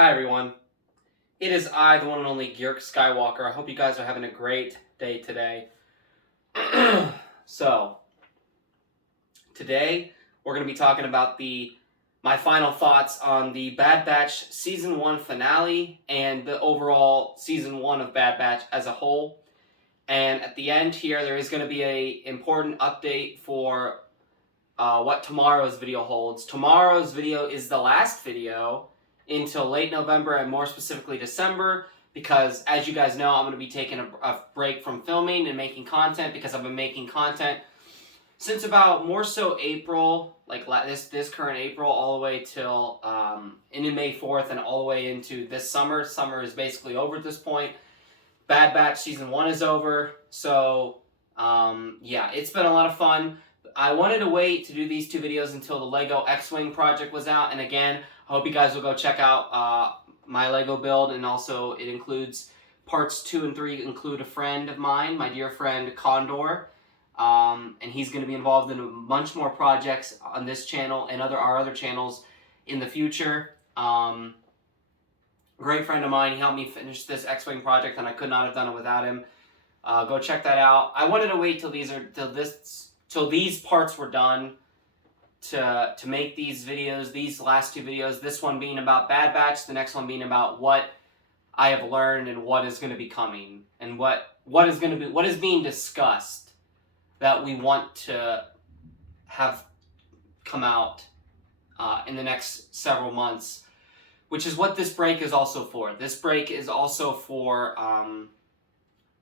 Hi everyone, it is I, the one and only Georg Skywalker. I hope you guys are having a great day today. So, today we're going to be talking about my final thoughts on the Bad Batch Season 1 finale and the overall Season 1 of Bad Batch as a whole. And at the end here, there is going to be an important update for what tomorrow's video holds. Tomorrow's video is the last video until late November and more specifically December, because as you guys know, I'm going to be taking a break from filming and making content because I've been making content since about more so April, like this current April, all the way till into May 4th and all the way into this summer. Summer is basically over at this point. Bad Batch Season 1 is over, so yeah, it's been a lot of fun. I wanted to wait to do these two videos until the Lego X-Wing project was out, and again, I hope you guys will go check out my Lego build, and also it includes parts 2 and 3 include a friend of mine, my dear friend Condor, and he's going to be involved in a bunch more projects on this channel and our other channels in the future. Great friend of mine, he helped me finish this X-Wing project, and I could not have done it without him. Go check that out. I wanted to wait till these parts were done to make these videos, these last two videos, this one being about Bad Batch, the next one being about what I have learned and what is going to be coming, and what is being discussed that we want to have come out in the next several months, which is what this break is also for. This break is also for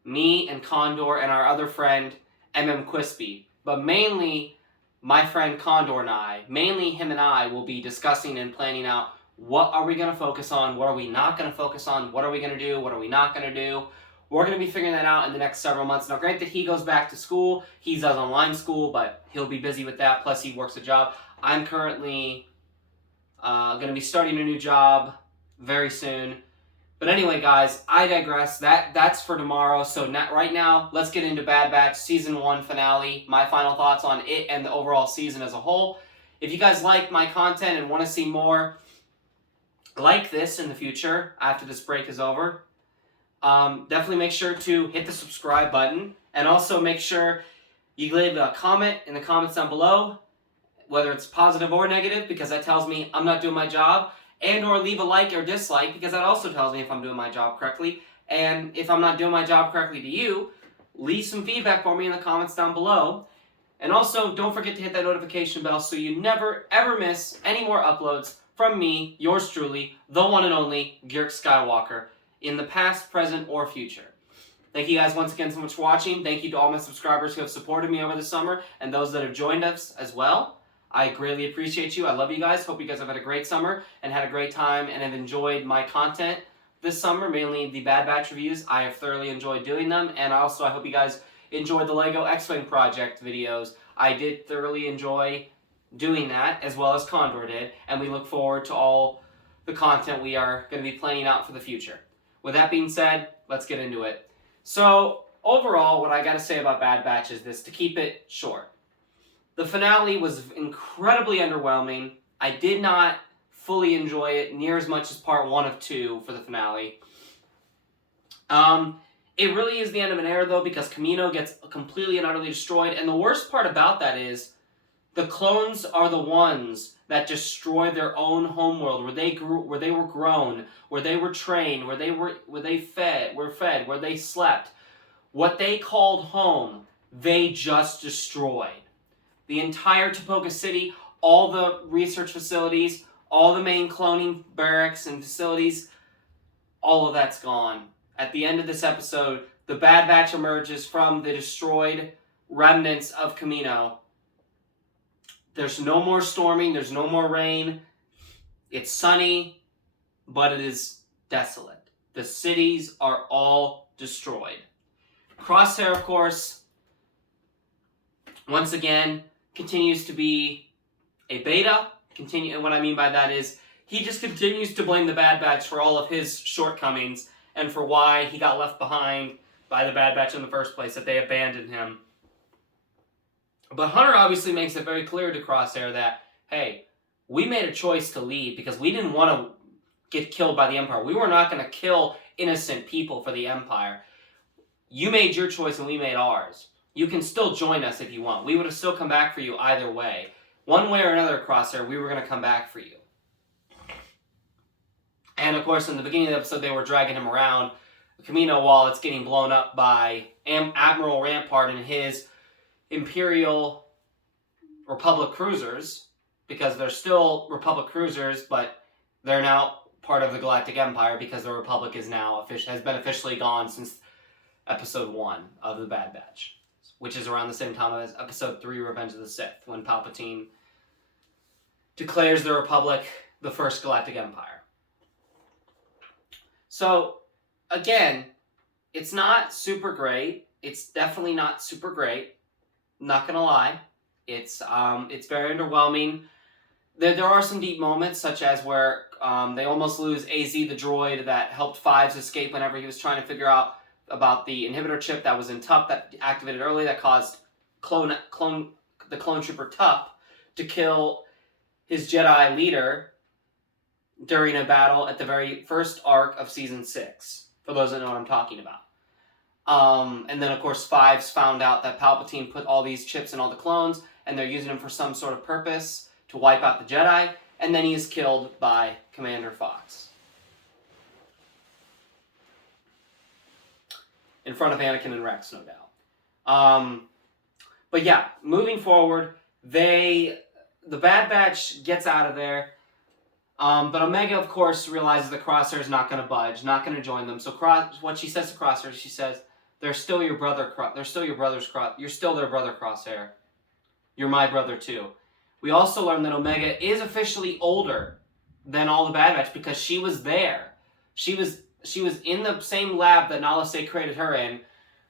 me and Condor and our other friend, Quispy. But mainly, my friend Condor and I, mainly him and I, will be discussing and planning out what are we going to focus on, what are we not going to focus on, what are we going to do, what are we not going to do. We're going to be figuring that out in the next several months. Now, granted, he goes back to school. He does online school, but he'll be busy with that, plus he works a job. I'm currently going to be starting a new job very soon. But anyway, guys, I digress. That's for tomorrow. So right now, let's get into Bad Batch Season 1 finale, my final thoughts on it and the overall season as a whole. If you guys like my content and want to see more like this in the future after this break is over, definitely make sure to hit the subscribe button. And also make sure you leave a comment in the comments down below, whether it's positive or negative, because that tells me I'm not doing my job. And or leave a like or dislike, because that also tells me if I'm doing my job correctly. And if I'm not doing my job correctly to you, leave some feedback for me in the comments down below. And also, don't forget to hit that notification bell so you never ever miss any more uploads from me, yours truly, the one and only Georg Skywalker, in the past, present, or future. Thank you guys once again so much for watching. Thank you to all my subscribers who have supported me over the summer and those that have joined us as well. I greatly appreciate you. I love you guys. Hope you guys have had a great summer and had a great time and have enjoyed my content this summer, mainly the Bad Batch reviews. I have thoroughly enjoyed doing them, and also I hope you guys enjoyed the Lego X-Wing project videos. I did thoroughly enjoy doing that, as well as Condor did, and we look forward to all the content we are going to be planning out for the future. With that being said, let's get into it. So, overall, what I got to say about Bad Batch is this, to keep it short. The finale was incredibly underwhelming. I did not fully enjoy it near as much as part 1 of 2 for the finale. It really is the end of an era, though, because Kamino gets completely and utterly destroyed. And the worst part about that is the clones are the ones that destroy their own homeworld, where they grew, where they were grown, where they were trained, where they fed, where they slept. What they called home, they just destroyed. The entire Tapoka City, all the research facilities, all the main cloning barracks and facilities, all of that's gone. At the end of this episode, the Bad Batch emerges from the destroyed remnants of Kamino. There's no more storming, there's no more rain. It's sunny, but it is desolate. The cities are all destroyed. Crosshair, of course, once again, continues to be a beta. And what I mean by that is he just continues to blame the Bad Batch for all of his shortcomings and for why he got left behind by the Bad Batch in the first place, that they abandoned him. But Hunter obviously makes it very clear to Crosshair that, hey, we made a choice to leave because we didn't want to get killed by the Empire. We were not going to kill innocent people for the Empire. You made your choice and we made ours. You can still join us if you want. We would have still come back for you either way. One way or another, Crosshair, we were going to come back for you. And of course, in the beginning of the episode, they were dragging him around Camino while it's getting blown up by Admiral Rampart and his Imperial Republic cruisers, because they're still Republic cruisers, but they're now part of the Galactic Empire because the Republic is now has been officially gone since Episode 1 of The Bad Batch, which is around the same time as Episode 3, Revenge of the Sith, when Palpatine declares the Republic the first Galactic Empire. So, again, it's not super great. It's definitely not super great. Not gonna lie. It's very underwhelming. There are some deep moments, such as where they almost lose AZ, the droid that helped Fives escape whenever he was trying to figure out about the inhibitor chip that was in Tup that activated early that caused the clone trooper Tup to kill his Jedi leader during a battle at the very first arc of Season 6, for those that know what I'm talking about. And then, of course, Fives found out that Palpatine put all these chips in all the clones, and they're using them for some sort of purpose to wipe out the Jedi, and then he is killed by Commander Fox. In front of Anakin and Rex, no doubt. But yeah, moving forward, the Bad Batch gets out of there. But Omega, of course, realizes that Crosshair is not going to budge, not going to join them. So what she says to Crosshair, she says, "They're still your brother. They're still your brother's You're still their brother, Crosshair. You're my brother too." We also learn that Omega is officially older than all the Bad Batch because she was there. She was in the same lab that Nala Se created her in,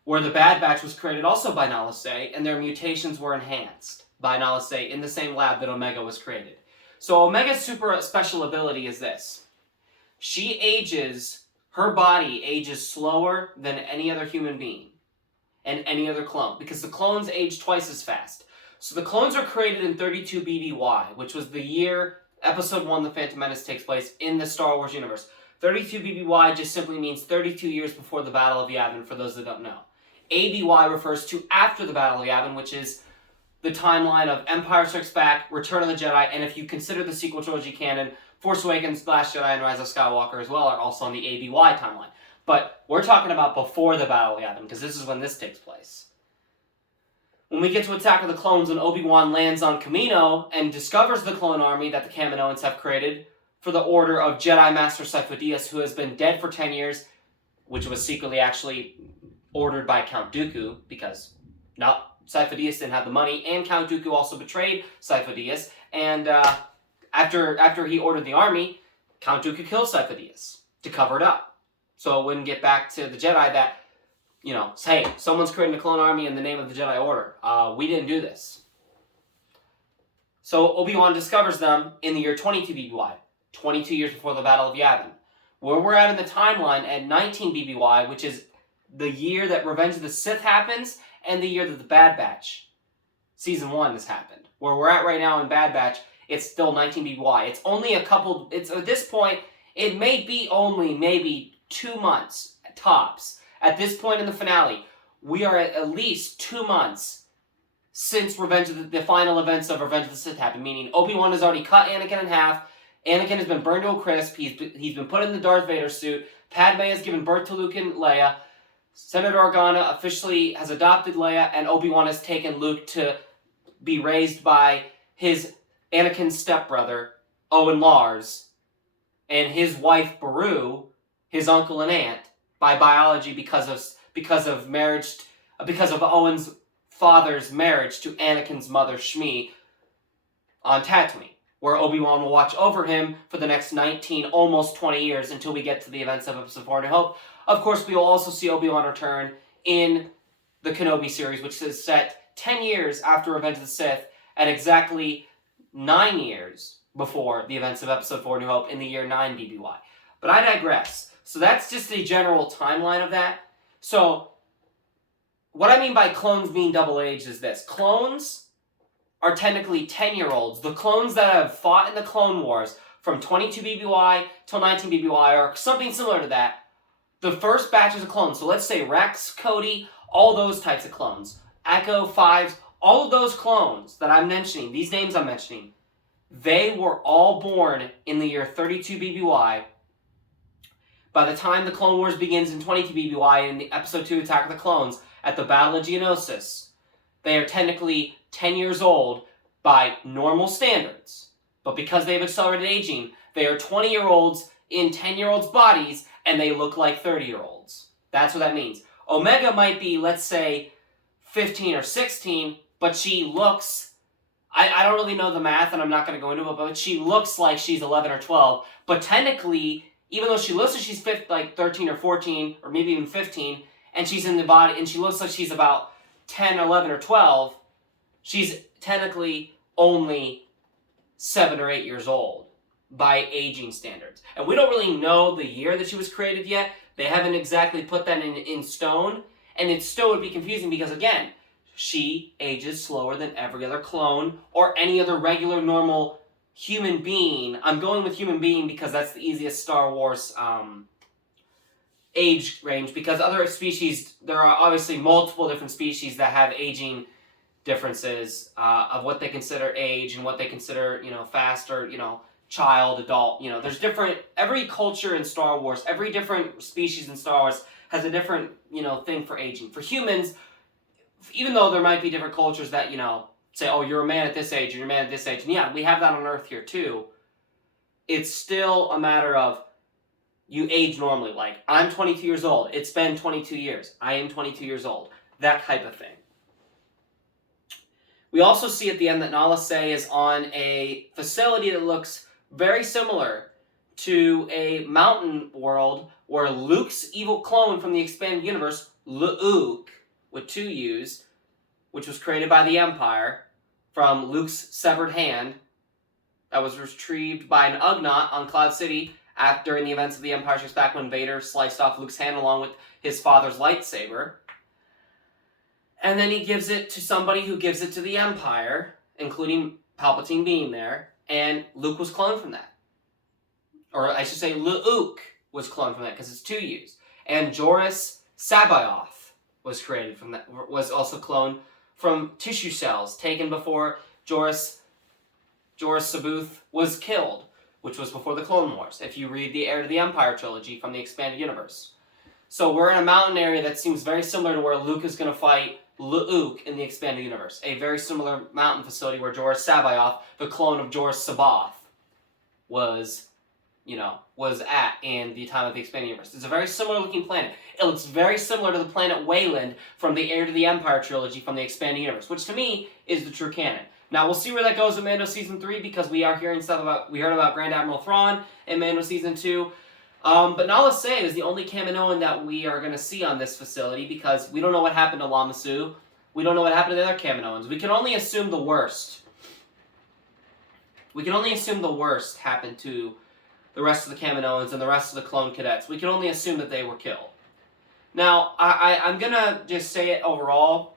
where the Bad Batch was created also by Nala Se, and their mutations were enhanced by Nala Se in the same lab that Omega was created. So Omega's super special ability is this. Her body ages slower than any other human being and any other clone, because the clones age twice as fast. So the clones are created in 32 BBY, which was the year Episode 1, The Phantom Menace, takes place in the Star Wars universe. 32 BBY just simply means 32 years before the Battle of Yavin, for those that don't know. ABY refers to after the Battle of Yavin, which is the timeline of Empire Strikes Back, Return of the Jedi, and if you consider the sequel trilogy canon, Force Awakens, Last Jedi, and Rise of Skywalker as well are also on the ABY timeline. But we're talking about before the Battle of Yavin, because this is when this takes place. When we get to Attack of the Clones and Obi-Wan lands on Kamino and discovers the clone army that the Kaminoans have created for the order of Jedi Master Sifo-Dyas, who has been dead for 10 years, which was secretly actually ordered by Count Dooku, because Sifo-Dyas didn't have the money, and Count Dooku also betrayed Sifo-Dyas, and after he ordered the army, Count Dooku killed Sifo-Dyas to cover it up, so it wouldn't get back to the Jedi that, say, hey, someone's creating a clone army in the name of the Jedi Order. We didn't do this. So Obi-Wan discovers them in the year 22 BBY, 22 years before the Battle of Yavin. Where we're at in the timeline at 19 BBY, which is the year that Revenge of the Sith happens, and the year that the Bad Batch Season 1 has happened. Where we're at right now in Bad Batch, it's still 19 BBY. It's only at this point, it may be only maybe 2 months, tops. At this point in the finale, we are at least 2 months since the final events of Revenge of the Sith happened, meaning Obi-Wan has already cut Anakin in half, Anakin has been burned to a crisp, he's been put in the Darth Vader suit, Padme has given birth to Luke and Leia, Senator Organa officially has adopted Leia, and Obi-Wan has taken Luke to be raised by his Anakin's stepbrother, Owen Lars, and his wife, Beru, his uncle and aunt, by biology because of marriage, because of Owen's father's marriage to Anakin's mother, Shmi, on Tatooine, where Obi-Wan will watch over him for the next 19, almost 20 years until we get to the events of Episode 4 New Hope. Of course, we will also see Obi-Wan return in the Kenobi series, which is set 10 years after Revenge of the Sith, and exactly 9 years before the events of Episode 4 New Hope in the year 9 BBY. But I digress. So that's just the general timeline of that. So what I mean by clones being double-aged is this. Clones are technically 10-year-olds. The clones that have fought in the Clone Wars from 22 BBY till 19 BBY, or something similar to that, the first batches of clones, so let's say Rex, Cody, all those types of clones, Echo, Fives, all of those clones that I'm mentioning, these names I'm mentioning, they were all born in the year 32 BBY. By the time the Clone Wars begins in 22 BBY in the Episode 2 Attack of the Clones at the Battle of Geonosis, they are technically 10 years old by normal standards. But because they have accelerated aging, they are 20-year-olds in 10-year-olds' bodies, and they look like 30-year-olds. That's what that means. Omega might be, let's say, 15 or 16, but she looks... I don't really know the math, and I'm not going to go into it, but she looks like she's 11 or 12. But technically, even though she looks like she's 13 or 14, or maybe even 15, and she's in the body, and she looks like she's about 10, 11, or 12, she's technically only 7 or 8 years old by aging standards. And we don't really know the year that she was created yet. They haven't exactly put that in stone, and it still would be confusing because, again, she ages slower than every other clone or any other regular, normal human being. I'm going with human being because that's the easiest Star Wars age range, because other species, there are obviously multiple different species that have aging differences of what they consider age and what they consider, fast or, child, adult. There's different, every culture in Star Wars, every different species in Star Wars has a different, thing for aging. For humans, even though there might be different cultures that, say, oh, you're a man at this age, or you're a man at this age, and yeah, we have that on Earth here too, it's still a matter of you age normally. Like, I'm 22 years old. It's been 22 years. I am 22 years old. That type of thing. We also see at the end that Nala Se is on a facility that looks very similar to a mountain world where Luke's evil clone from the expanded universe, Luke, with 2 U's, which was created by the Empire from Luke's severed hand that was retrieved by an Ugnaught on Cloud City during the events of The Empire Strikes Back when Vader sliced off Luke's hand along with his father's lightsaber. And then he gives it to somebody who gives it to the Empire, including Palpatine being there, and Luke was cloned from that. Or I should say Luke was cloned from that, because it's 2 U's. And Joruus C'baoth was created from that, was also cloned from tissue cells taken before Joruus C'baoth was killed, which was before the Clone Wars, if you read the Heir to the Empire trilogy from the Expanded Universe. So we're in a mountain area that seems very similar to where Luke is going to fight Luke in the Expanded Universe. A very similar mountain facility where Joruus C'baoth, the clone of Joruus C'baoth, was at in the time of the Expanded Universe. It's a very similar looking planet. It looks very similar to the planet Wayland from the Heir to the Empire trilogy from the Expanded Universe, which to me is the true canon. Now, we'll see where that goes in Mando Season 3, because we heard about Grand Admiral Thrawn in Mando Season 2. But Nala Se is the only Kaminoan that we are going to see on this facility, because we don't know what happened to Lama Su. We don't know what happened to the other Kaminoans. We can only assume the worst. We can only assume the worst happened to the rest of the Kaminoans and the rest of the clone cadets. We can only assume that they were killed. Now, I'm going to just say it overall.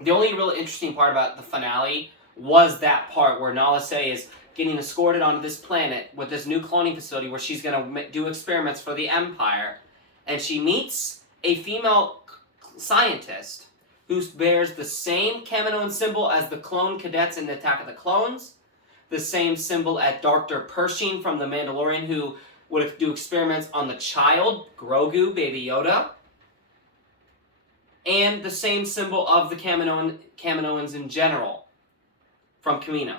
The only really interesting part about the finale was that part where Nala Se is getting escorted onto this planet with this new cloning facility where she's going to do experiments for the Empire. And she meets a female scientist who bears the same Kaminoan symbol as the clone cadets in the Attack of the Clones, the same symbol as Dr. Pershing from The Mandalorian, who would do experiments on the child, Grogu, Baby Yoda, and the same symbol of the Kaminoans in general from Kamino.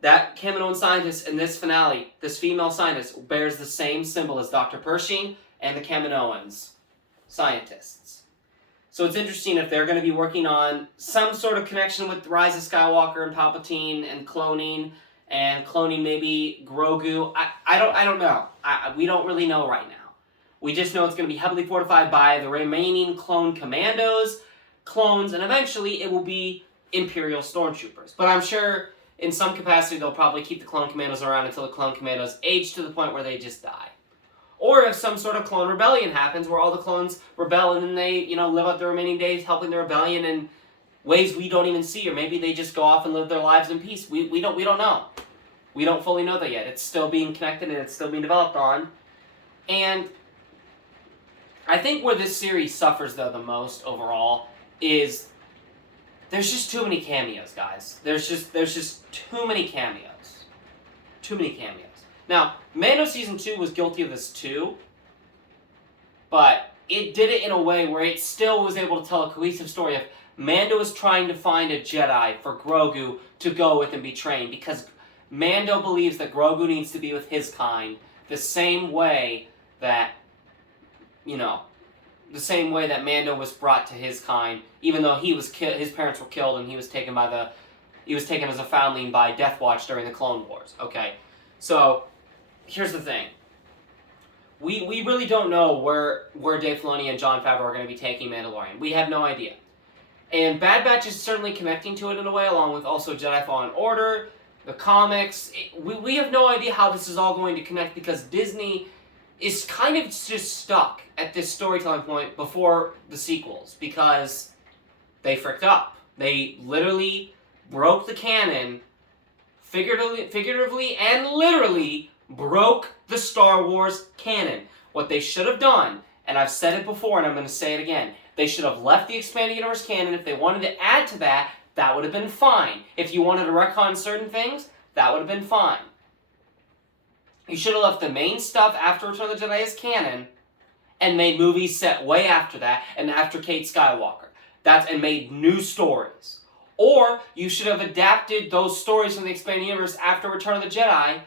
That Kaminoan scientist in this finale, this female scientist, bears the same symbol as Dr. Pershing and the Kaminoans scientists. So it's interesting if they're going to be working on some sort of connection with the Rise of Skywalker and Palpatine and cloning maybe Grogu. I don't know. We don't really know right now. We just know it's going to be heavily fortified by the remaining clone commandos, clones, and eventually it will be Imperial stormtroopers. But I'm sure in some capacity they'll probably keep the clone commandos around until the clone commandos age to the point where they just die. Or if some sort of clone rebellion happens where all the clones rebel and then they, live out their remaining days helping the rebellion in ways we don't even see, or maybe they just go off and live their lives in peace. We don't know. We don't fully know that yet. It's still being connected and it's still being developed on. And I think where this series suffers, though, the most overall is there's just too many cameos, guys. There's just too many cameos. Too many cameos. Now, Mando Season 2 was guilty of this too, but it did it in a way where it still was able to tell a cohesive story of Mando is trying to find a Jedi for Grogu to go with and be trained, because Mando believes that Grogu needs to be with his kind the same way that, the same way that Mando was brought to his kind, even though his parents were killed and he was taken as a foundling by Death Watch during the Clone Wars. Okay, so here's the thing. We really don't know where Dave Filoni and Jon Favreau are going to be taking Mandalorian. We have no idea. And Bad Batch is certainly connecting to it in a way, along with also Jedi Fallen Order, the comics. We have no idea how this is all going to connect, because Disney is kind of just stuck at this storytelling point before the sequels, because they fricked up. They literally broke the canon, figuratively and literally broke the Star Wars canon. What they should have done, and I've said it before and I'm going to say it again, they should have left the Expanded Universe canon. If they wanted to add to that, that would have been fine. If you wanted to retcon certain things, that would have been fine. You should have left the main stuff after Return of the Jedi as canon and made movies set way after that and after Kate Skywalker. And made new stories. Or you should have adapted those stories from the Expanded Universe after Return of the Jedi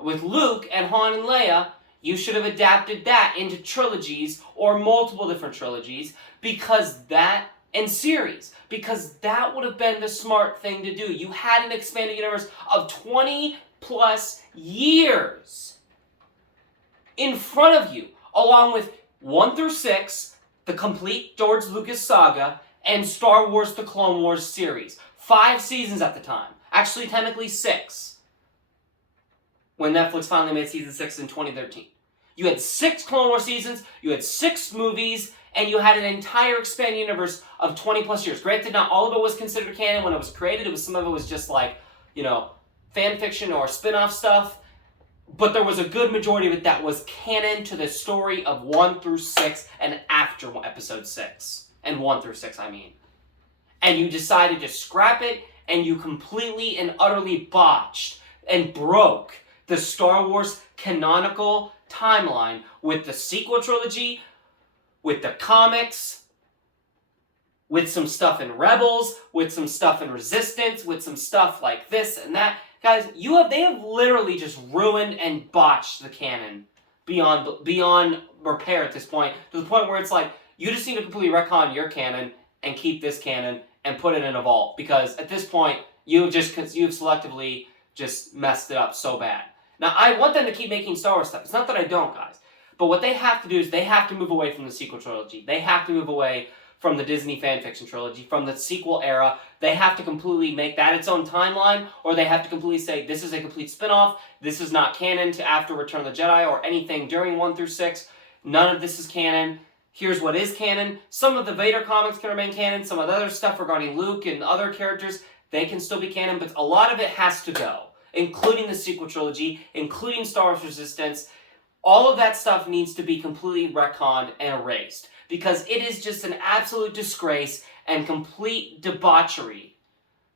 with Luke and Han and Leia. You should have adapted that into trilogies or multiple different trilogies, and series, because that would have been the smart thing to do. You had an Expanded Universe of 20 plus years in front of you, along with 1 through 6, the complete George Lucas saga, and Star Wars The Clone Wars series. 5 seasons at the time. Actually, technically 6. When Netflix finally made season 6 in 2013. You had 6 Clone Wars seasons, you had 6 movies, and you had an entire expanded universe of 20 plus years. Granted, not all of it was considered canon when it was created. Some of it was just like, fan fiction or spin-off stuff. But there was a good majority of it that was canon to the story of 1 through 6 and after episode 6. And 1 through 6, I mean. And you decided to scrap it, and you completely and utterly botched and broke the Star Wars canonical timeline with the sequel trilogy, with the comics, with some stuff in Rebels, with some stuff in Resistance, with some stuff like this and that. Guys, they have literally just ruined and botched the canon beyond repair at this point, to the point where it's like, you just need to completely retcon your canon and keep this canon and put it in a vault, because at this point, you've selectively just messed it up so bad. Now, I want them to keep making Star Wars stuff. It's not that I don't, guys. But what they have to do is they have to move away from the sequel trilogy. They have to move away from the Disney fanfiction trilogy, from the sequel era. They have to completely make that its own timeline, or they have to completely say, this is a complete spin-off, this is not canon to after Return of the Jedi, or anything during 1 through 6. None of this is canon. Here's what is canon. Some of the Vader comics can remain canon. Some of the other stuff regarding Luke and other characters, they can still be canon, but a lot of it has to go, including the sequel trilogy, including Star Wars Resistance. All of that stuff needs to be completely retconned and erased, because it is just an absolute disgrace and complete debauchery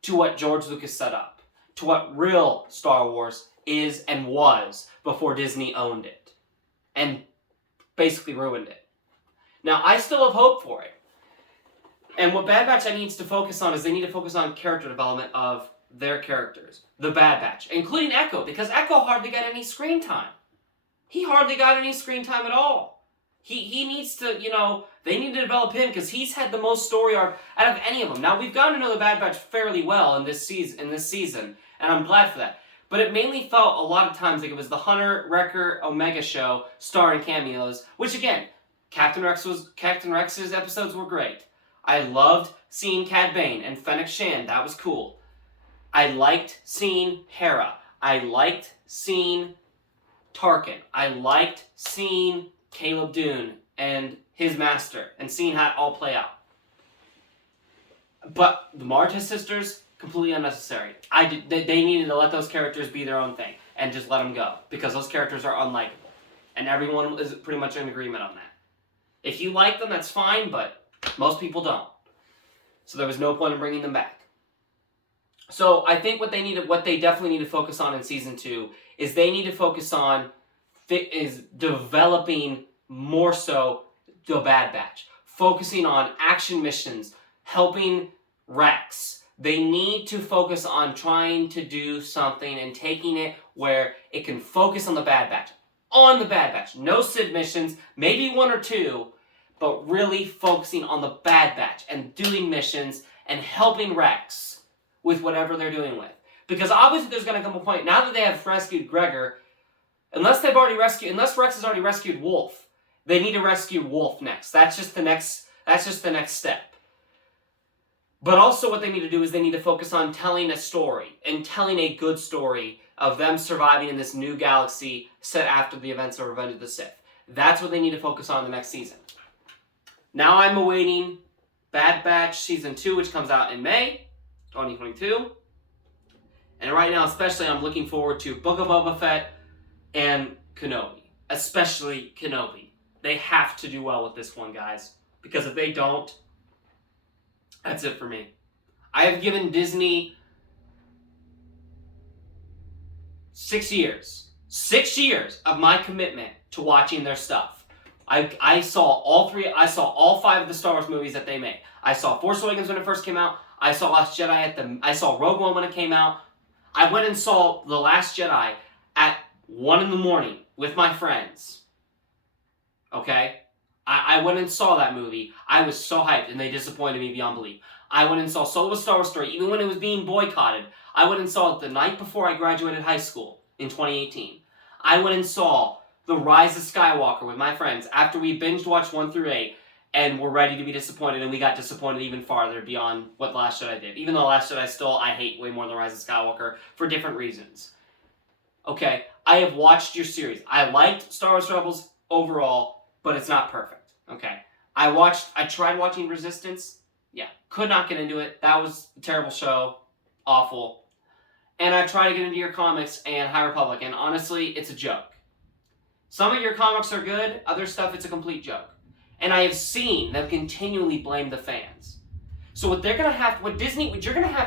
to what George Lucas set up, to what real Star Wars is and was before Disney owned it and basically ruined it. Now, I still have hope for it. And what Bad Batch needs to focus on is they need to focus on character development of their characters. The Bad Batch, including Echo, because Echo hardly got any screen time. He hardly got any screen time at all. He needs to, they need to develop him, because he's had the most story arc out of any of them. Now, we've gotten to know the Bad Batch fairly well in this season, and I'm glad for that. But it mainly felt a lot of times like it was the Hunter, Wrecker, Omega show starring cameos, which again, Captain Rex's episodes were great. I loved seeing Cad Bane and Fennec Shand. That was cool. I liked seeing Hera. I liked seeing Tarkin. I liked seeing Caleb Dune and his master and seeing how it all play out. But the Martez sisters, completely unnecessary. They needed to let those characters be their own thing and just let them go, because those characters are unlikable, and everyone is pretty much in agreement on that. If you like them, that's fine, but most people don't. So there was no point in bringing them back. So I think what they definitely need to focus on in season 2 is they need to focus on developing more so the Bad Batch, focusing on action missions, helping Rex. They need to focus on trying to do something and taking it where it can focus on the Bad Batch. On the Bad Batch. No Sid missions, maybe 1 or 2, but really focusing on the Bad Batch and doing missions and helping Rex with whatever they're doing with. Because obviously there's going to come a point, now that they have rescued Gregor, unless Rex has already rescued Wolf, they need to rescue Wolf next. That's just the next step. But also what they need to do is they need to focus on telling a story, and telling a good story of them surviving in this new galaxy set after the events of Revenge of the Sith. That's what they need to focus on in the next season. Now I'm awaiting Bad Batch Season 2, which comes out in May 2022. And right now, especially, I'm looking forward to Book of Boba Fett and Kenobi. Especially Kenobi. They have to do well with this one, guys. Because if they don't, that's it for me. I have given Disney 6 years. 6 years of my commitment to watching their stuff. I saw all 5 of the Star Wars movies that they made. I saw Force Awakens when it first came out. I saw Last Jedi I saw Rogue One when it came out. I went and saw The Last Jedi at 1 in the morning with my friends. Okay? I went and saw that movie. I was so hyped, and they disappointed me beyond belief. I went and saw Solo: A Star Wars Story, even when it was being boycotted. I went and saw it the night before I graduated high school in 2018. I went and saw The Rise of Skywalker with my friends after we binge watched 1 through 8 and were ready to be disappointed, and we got disappointed even farther beyond what The Last Jedi did. Even though Last Jedi still, I hate way more than The Rise of Skywalker for different reasons. Okay, I have watched your series. I liked Star Wars Rebels overall, but it's not perfect. Okay, I tried watching Resistance. Yeah, could not get into it. That was a terrible show. Awful. And I tried to get into your comics and High Republic, and honestly, it's a joke. Some of your comics are good, other stuff, it's a complete joke. And I have seen them continually blame the fans. So what you're gonna have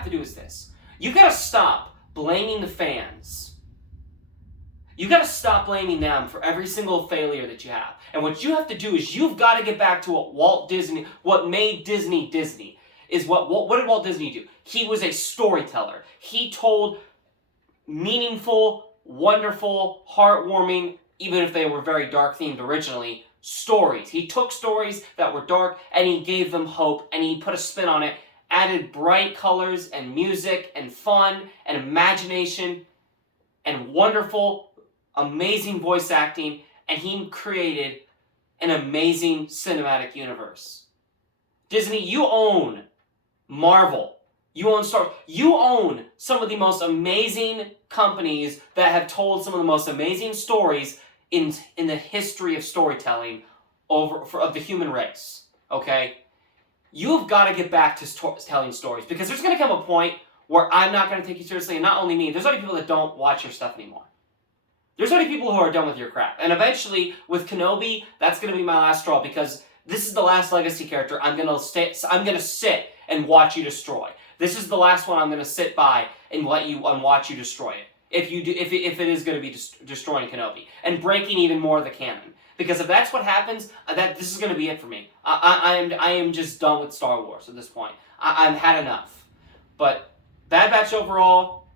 to do is this. You gotta stop blaming the fans. You gotta stop blaming them for every single failure that you have. And what you have to do is you've got to get back to what made Disney Disney. What did Walt Disney do? He was a storyteller. He told meaningful, wonderful, heartwarming, even if they were very dark themed originally, stories. He took stories that were dark and he gave them hope, and he put a spin on it, added bright colors and music and fun and imagination and wonderful, amazing voice acting, and he created an amazing cinematic universe. Disney, you own Marvel. You own Star Wars. You own some of the most amazing companies that have told some of the most amazing stories in the history of storytelling of the human race. Okay? You've got to get back to telling stories, because there's going to come a point where I'm not going to take you seriously, and not only me, there's other people that don't watch your stuff anymore. There's already people who are done with your crap. And eventually, with Kenobi, that's going to be my last straw, because this is the last legacy character I'm going to sit and watch you destroy. This is the last one I'm going to sit by and watch you destroy it. If it is going to be destroying Kenobi and breaking even more of the canon. Because if that's what happens, this is going to be it for me. I am just done with Star Wars at this point. I've had enough. But Bad Batch overall,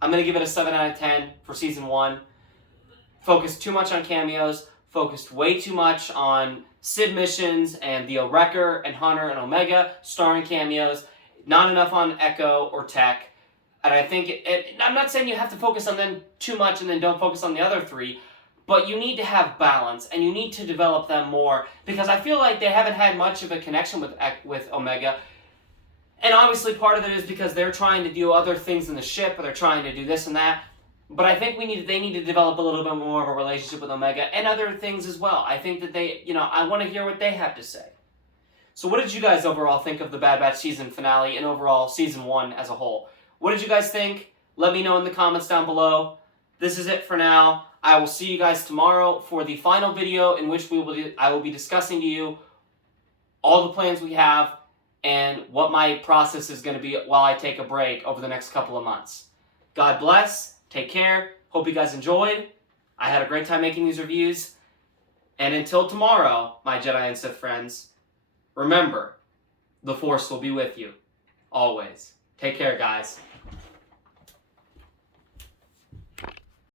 I'm going to give it a 7 out of 10 for Season 1. Focused too much on cameos. Focused way too much on Sid missions and the Wrecker and Hunter and Omega starring cameos. Not enough on Echo or Tech. And I think, I'm not saying you have to focus on them too much and then don't focus on the other 3. But you need to have balance, and you need to develop them more. Because I feel like they haven't had much of a connection with Omega. And obviously part of it is because they're trying to do other things in the ship, or they're trying to do this and that. But I think they need to develop a little bit more of a relationship with Omega and other things as well. I think that I want to hear what they have to say. So what did you guys overall think of the Bad Batch season finale and overall season 1 as a whole? What did you guys think? Let me know in the comments down below. This is it for now. I will see you guys tomorrow for the final video in which I will be discussing to you all the plans we have and what my process is going to be while I take a break over the next couple of months. God bless. Take care. Hope you guys enjoyed. I had a great time making these reviews. And until tomorrow, my Jedi and Sith friends, remember, the Force will be with you. Always. Take care, guys.